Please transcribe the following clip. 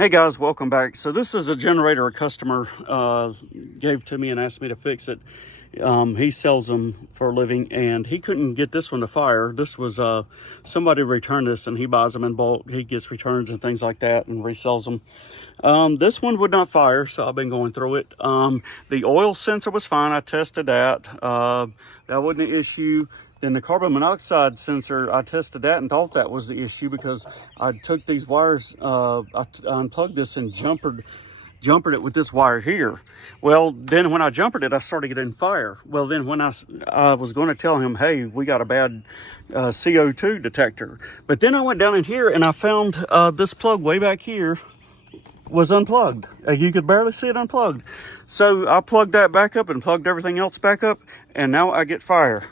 Hey guys, welcome back. So this is a generator a customer gave to me and asked me to fix it. He sells them for a living and he couldn't get this one to fire. This was somebody returned this and he buys them in bulk. He gets returns and things like that and resells them. This one would not fire, so I've been going through it. The oil sensor was fine. I tested that. That wasn't an issue. Then the carbon monoxide sensor, I tested that and thought that was the issue because I took these wires, I unplugged this and jumpered it with this wire here. Well, then when I jumpered it, I started getting fire. Well, then when I was going to tell him, hey, we got a bad CO2 detector. But then I went down in here and I found this plug way back here was unplugged. You could barely see it unplugged. So I plugged that back up and plugged everything else back up, and now I get fire.